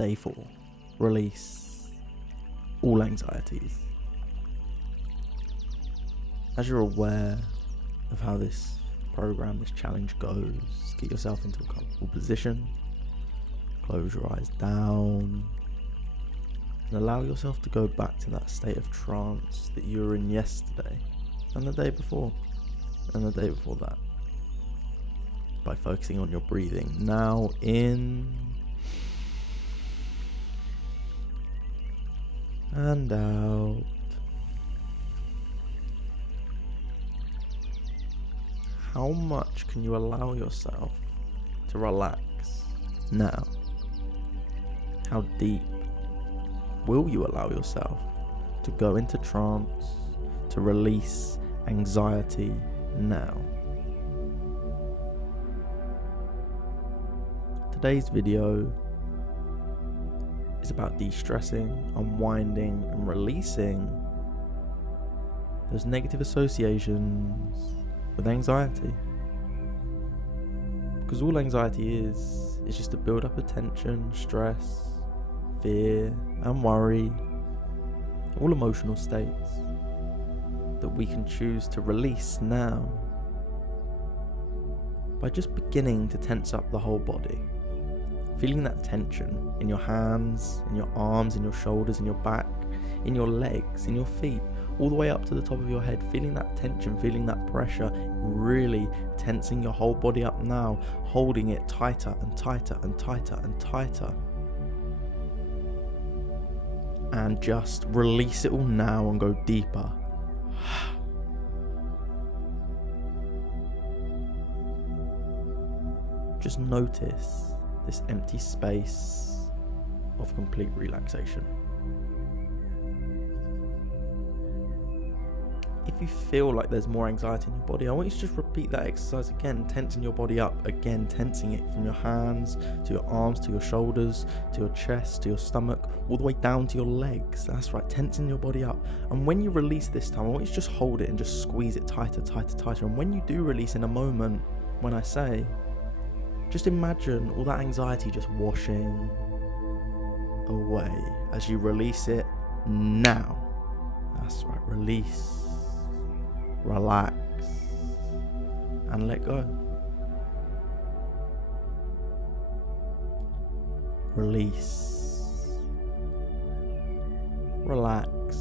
Day 4. Release all anxieties. As you're aware of how this program, this challenge goes, get yourself into a comfortable position, close your eyes down, and allow yourself to go back to that state of trance that you were in yesterday, and the day before, and the day before that, by focusing on your breathing. Now in and out. How much can you allow yourself to relax now? How deep will you allow yourself to go into trance, to release anxiety now? Today's video is about de-stressing, unwinding, and releasing those negative associations with anxiety. Because all anxiety is just a build-up of tension, stress, fear, and worry, all emotional states that we can choose to release now by just beginning to tense up the whole body. Feeling that tension in your hands, in your arms, in your shoulders, in your back, in your legs, in your feet, all the way up to the top of your head. Feeling that tension, feeling that pressure, really tensing your whole body up now, holding it tighter and tighter and tighter and tighter. And just release it all now and go deeper. Just notice this empty space of complete relaxation. If you feel like there's more anxiety in your body, I want you to just repeat that exercise again, tensing your body up again, tensing it from your hands to your arms, to your shoulders, to your chest, to your stomach, all the way down to your legs. That's right, tensing your body up. And when you release this time, I want you to just hold it and just squeeze it tighter, tighter, tighter. And when you do release in a moment, when I say, just imagine all that anxiety just washing away as you release it now. That's right, release, relax, and let go. Release, relax,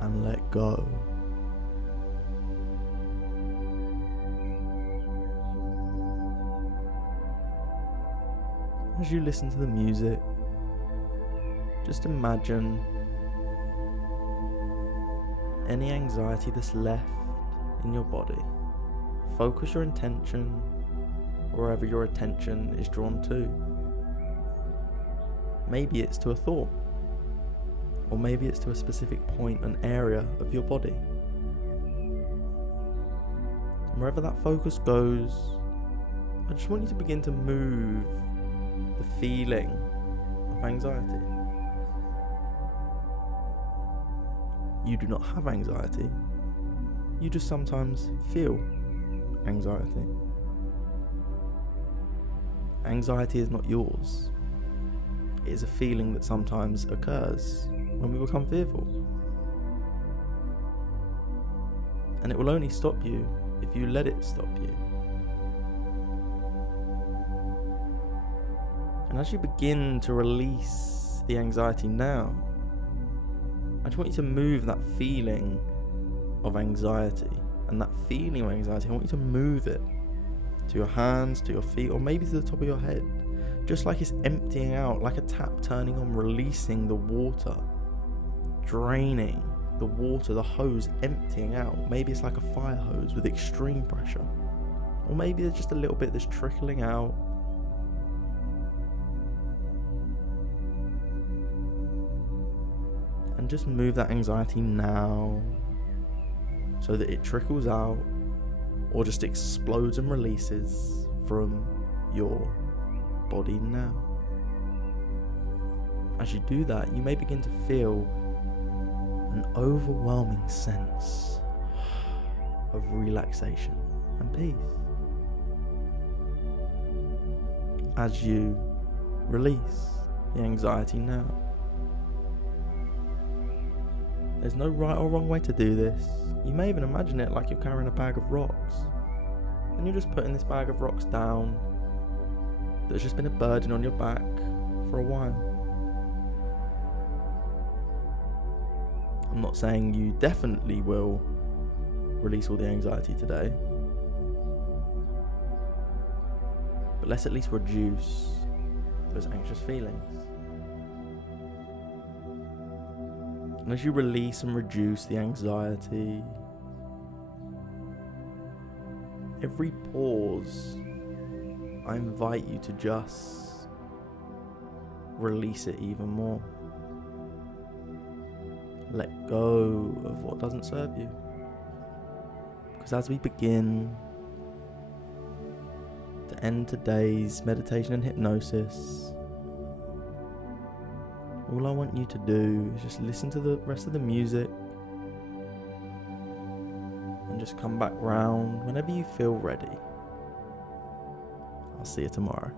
and let go. As you listen to the music, just imagine any anxiety that's left in your body. Focus your intention wherever your attention is drawn to. Maybe it's to a thought, or maybe it's to a specific point, an area of your body. And wherever that focus goes, I just want you to begin to move the feeling of anxiety. You do not have anxiety. You just sometimes feel anxiety. Anxiety is not yours. It is a feeling that sometimes occurs when we become fearful. And it will only stop you if you let it stop you. And as you begin to release the anxiety now, I just want you to move that feeling of anxiety. And that feeling of anxiety, I want you to move it to your hands, to your feet, or maybe to the top of your head. Just like it's emptying out, like a tap turning on, releasing the water, draining the water, the hose emptying out. Maybe it's like a fire hose with extreme pressure. Or maybe there's just a little bit that's trickling out. And just move that anxiety now so that it trickles out or just explodes and releases from your body now. As you do that, you may begin to feel an overwhelming sense of relaxation and peace. As you Release the anxiety now. There's no right or wrong way to do this. You may even imagine it like you're carrying a bag of rocks, and you're just putting this bag of rocks down that's just been a burden on your back for a while. I'm not saying you definitely will release all the anxiety today, but let's at least reduce those anxious feelings. And as you release and reduce the anxiety, every pause, I invite you to just release it even more. Let go of what doesn't serve you. Because as we begin to end today's meditation and hypnosis, all I want you to do is just listen to the rest of the music and just come back round whenever you feel ready. I'll see you tomorrow.